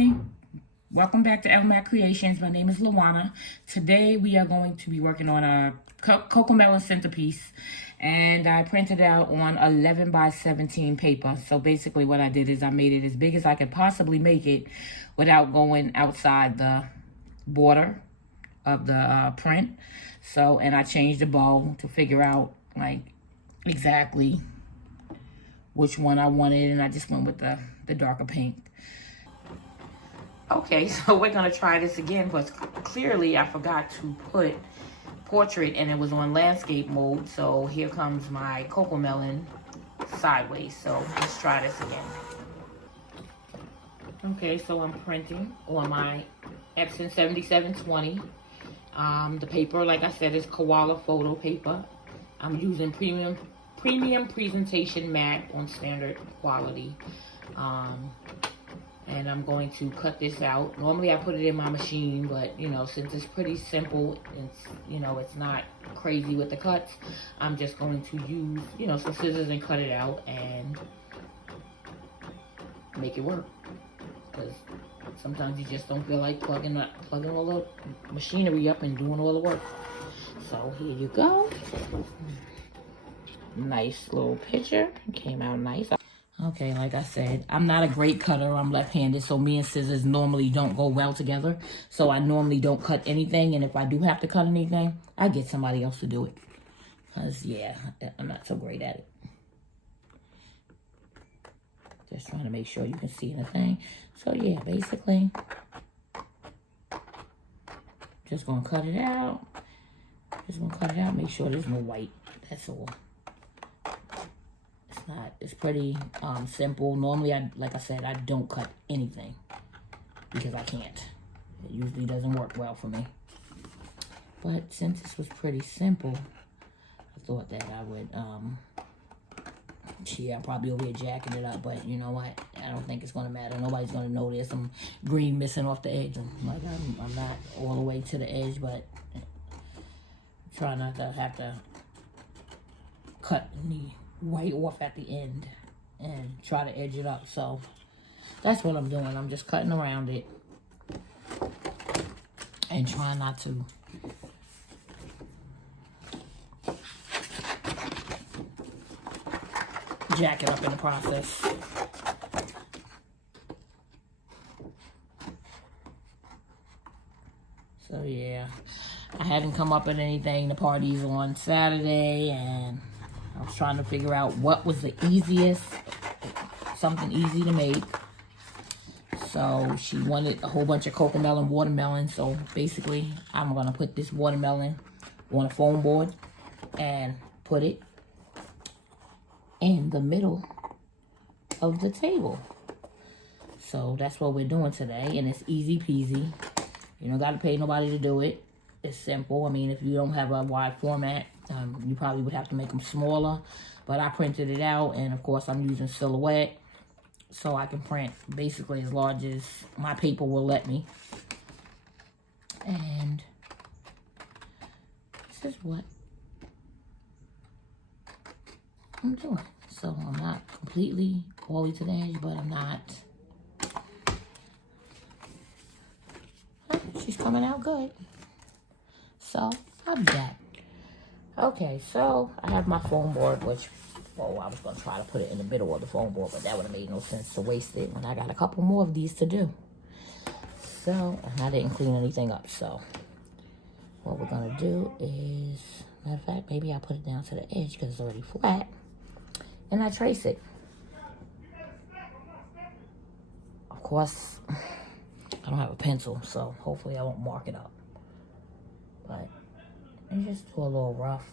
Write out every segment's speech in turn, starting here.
Hi, welcome back to Elmac Creations. My name is Luana. Today we are going to be working on a Cocomelon centerpiece, and I printed out on 11 by 17 paper. So basically what I did is I made it as big as I could possibly make it without going outside the border of the print. So, and I changed the bow to figure out like exactly which one I wanted, and I just went with the darker pink. Okay, so we're gonna try this again, but clearly I forgot to put portrait and it was on landscape mode. So here comes my Cocomelon sideways. So let's try this again. Okay, so I'm printing on my Epson 7720. The paper, like I said, is koala photo paper. I'm using premium presentation matte on standard quality. And I'm going to cut this out. Normally I put it in my machine, but you know, since it's pretty simple, it's, you know, it's not crazy with the cuts, I'm just going to use, you know, some scissors and cut it out and make it work. Because sometimes you just don't feel like plugging all the machinery up and doing all the work. So here you go. Nice little picture. Came out nice. Okay, like I said, I'm not a great cutter. I'm left-handed, so me and scissors normally don't go well together. So I normally don't cut anything, and if I do have to cut anything, I get somebody else to do it. Because, yeah, I'm not so great at it. Just trying to make sure you can see anything. So, yeah, basically, just going to cut it out. Just going to cut it out, make sure there's no white. That's all. It's pretty simple. Normally, like I said, I don't cut anything because I can't. It usually doesn't work well for me. But since this was pretty simple, I thought that I would, yeah, I'm probably over here jacking it up, but you know what? I don't think it's going to matter. Nobody's going to notice some green missing off the edge. I'm not all the way to the edge, but try not to have to cut any white off at the end and try to edge it up. So that's what I'm doing. I'm just cutting around it and trying not to jack it up in the process. So yeah, I haven't come up with anything. The party's on Saturday, and I was trying to figure out what was the easiest, something easy to make. So she wanted a whole bunch of Cocomelon watermelon. So basically, I'm going to put this watermelon on a foam board and put it in the middle of the table. So that's what we're doing today, and it's easy peasy. You don't got to pay nobody to do it. It's simple. I mean, if you don't have a wide format, you probably would have to make them smaller, but I printed it out, and of course I'm using silhouette, so I can print basically as large as my paper will let me. And this is what I'm doing. So I'm not completely all the way to the edge, but I'm not. She's coming out good. So I'll be back. Okay, so I have my foam board, which, well, I was going to try to put it in the middle of the foam board, but that would have made no sense to waste it when I got a couple more of these to do. So, and I didn't clean anything up, so what we're going to do is, matter of fact, maybe I put it down to the edge because it's already flat, and I trace it. Of course, I don't have a pencil, so hopefully I won't mark it up. But and just do a little rough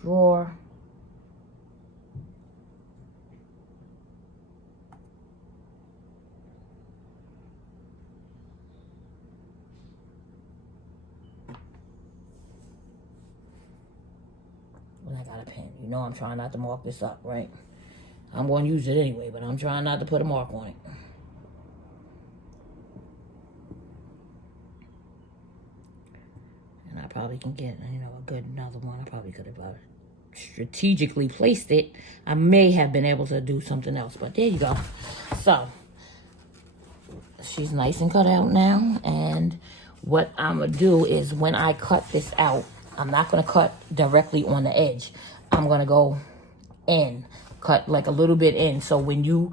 drawer. When I got a pen, you know I'm trying not to mark this up, right? I'm going to use it anyway, but I'm trying not to put a mark on it. And I probably can get, you know, a good another one. I probably could have strategically placed it. I may have been able to do something else, but there you go. So she's nice and cut out now. And what I'm gonna do is when I cut this out, I'm not gonna cut directly on the edge. I'm gonna go in, cut like a little bit in. So when you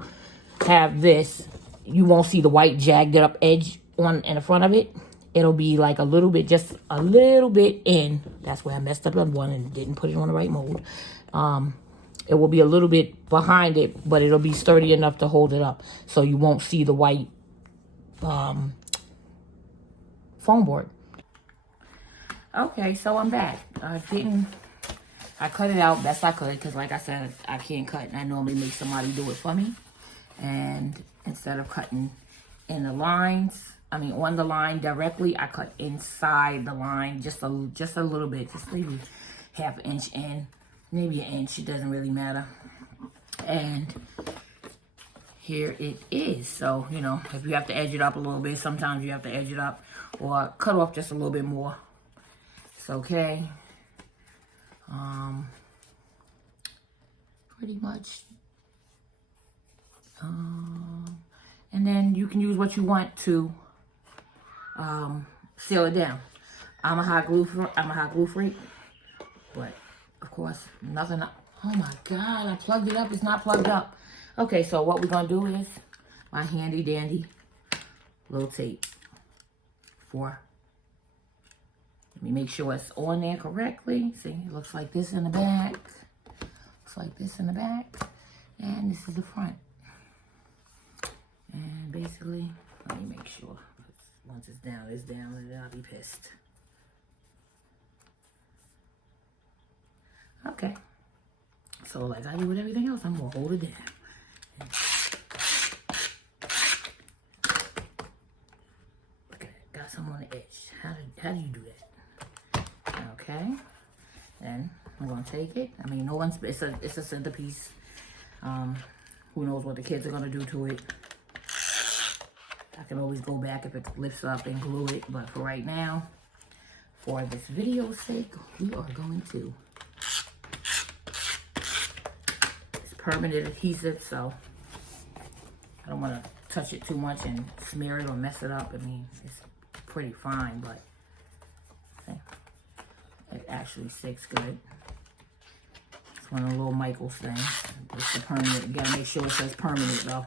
have this, you won't see the white jagged up edge on in the front of it. It'll be like a little bit, just a little bit in. That's where I messed up on one and didn't put it on the right mold. It will be a little bit behind it, but it'll be sturdy enough to hold it up. So you won't see the white foam board. Okay, so I'm back. I cut it out best I could because like I said, I can't cut and I normally make somebody do it for me. And instead of cutting in the lines, on the line directly, I cut inside the line just a little bit, just maybe half an inch in, maybe an inch, it doesn't really matter. And here it is. So, you know, if you have to edge it up a little bit, sometimes you have to edge it up or cut off just a little bit more. It's okay. Pretty much. And then you can use what you want to seal it down. I'm a hot glue freak, but of course nothing. Oh my God! I plugged it up. It's not plugged up. Okay, so what we're gonna do is my handy dandy little tape. Let me make sure it's on there correctly. See, it looks like this in the back. Looks like this in the back, and this is the front. And basically, let me make sure. Once it's down, and then I'll be pissed. Okay. So like I do with everything else, I'm gonna hold it down. Look at it, got some on the edge. How do you do that? Okay. Then I'm gonna take it. It's a centerpiece. Who knows what the kids are gonna do to it. I can always go back if it lifts up and glue it, but for right now, for this video's sake, we are going to. It's permanent adhesive, so I don't want to touch it too much and smear it or mess it up. It's pretty fine, but it actually sticks good. It's one of the little Michael's things. It's the permanent. You gotta make sure it says permanent though.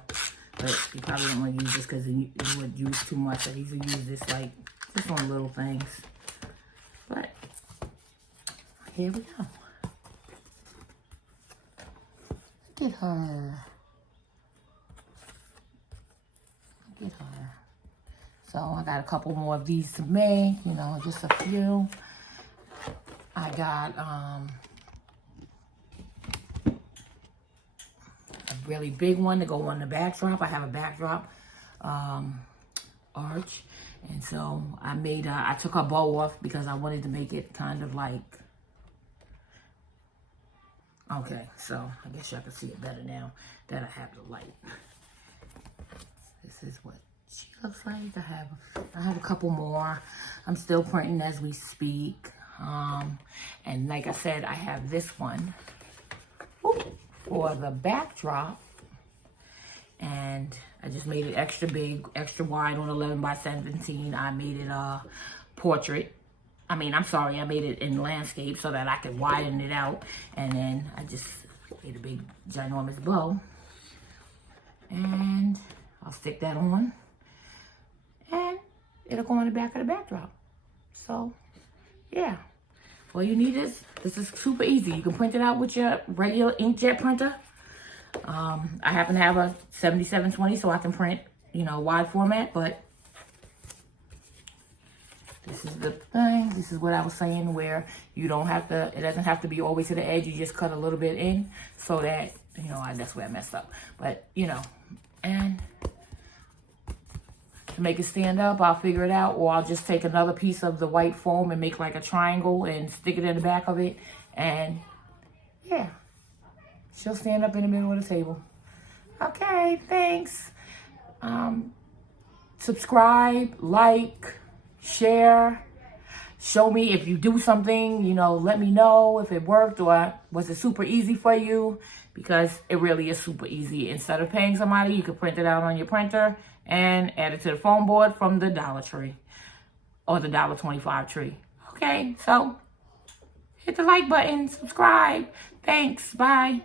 But you probably don't want to use this because you would use too much. I usually use this like just on little things. But here we go. Look at her. Look at her. So I got a couple more of these to make, you know, just a few. I got really big one to go on the backdrop. I have a backdrop arch, and so I took her bow off because I wanted to make it kind of like, okay, so I guess y'all can see it better now that I have the light. This is what she looks like. I have a couple more. I'm still printing as we speak, and like I said, I have this one. Ooh. For the backdrop, and I just made it extra big, extra wide on 11 by 17. I made it a portrait. I made it in landscape so that I could widen it out, and then I just made a big ginormous bow, and I'll stick that on, and it'll go on the back of the backdrop. So yeah. All you need is, this is super easy. You can print it out with your regular inkjet printer. I happen to have a 7720, so I can print, you know, wide format, but this is the thing. This is what I was saying, where you don't have to, it doesn't have to be all the way to the edge. You just cut a little bit in so that, you know, that's where I messed up. But, you know, and to make it stand up, I'll figure it out, or I'll just take another piece of the white foam and make like a triangle and stick it in the back of it, and yeah, she'll stand up in the middle of the table. Okay, thanks. Subscribe, like, share, show me if you do something, you know, let me know if it worked or was it super easy for you, because it really is super easy. Instead of paying somebody, you can print it out on your printer and add it to the foam board from the Dollar Tree or the $1.25 tree. Okay, so hit the like button, subscribe. Thanks, bye.